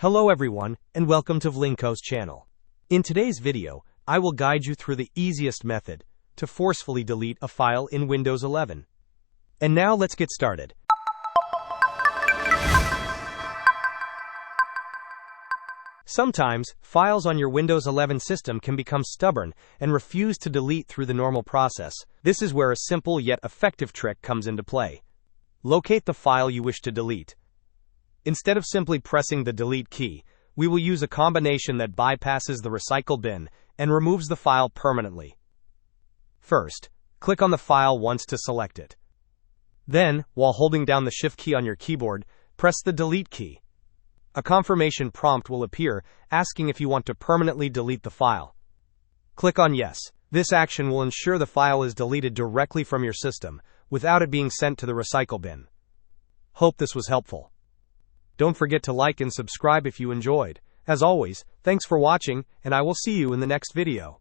Hello everyone, and welcome to Vlinkoz channel. In today's video, I will guide you through the easiest method to forcefully delete a file in Windows 11. And now let's get started. Sometimes, files on your Windows 11 system can become stubborn and refuse to delete through the normal process. This is where a simple yet effective trick comes into play. Locate the file you wish to delete. Instead of simply pressing the delete key, we will use a combination that bypasses the recycle bin and removes the file permanently. First, click on the file once to select it. Then, while holding down the Shift key on your keyboard, press the delete key. A confirmation prompt will appear asking if you want to permanently delete the file. Click on Yes. This action will ensure the file is deleted directly from your system, without it being sent to the recycle bin. Hope this was helpful. Don't forget to like and subscribe if you enjoyed. As always, thanks for watching, and I will see you in the next video.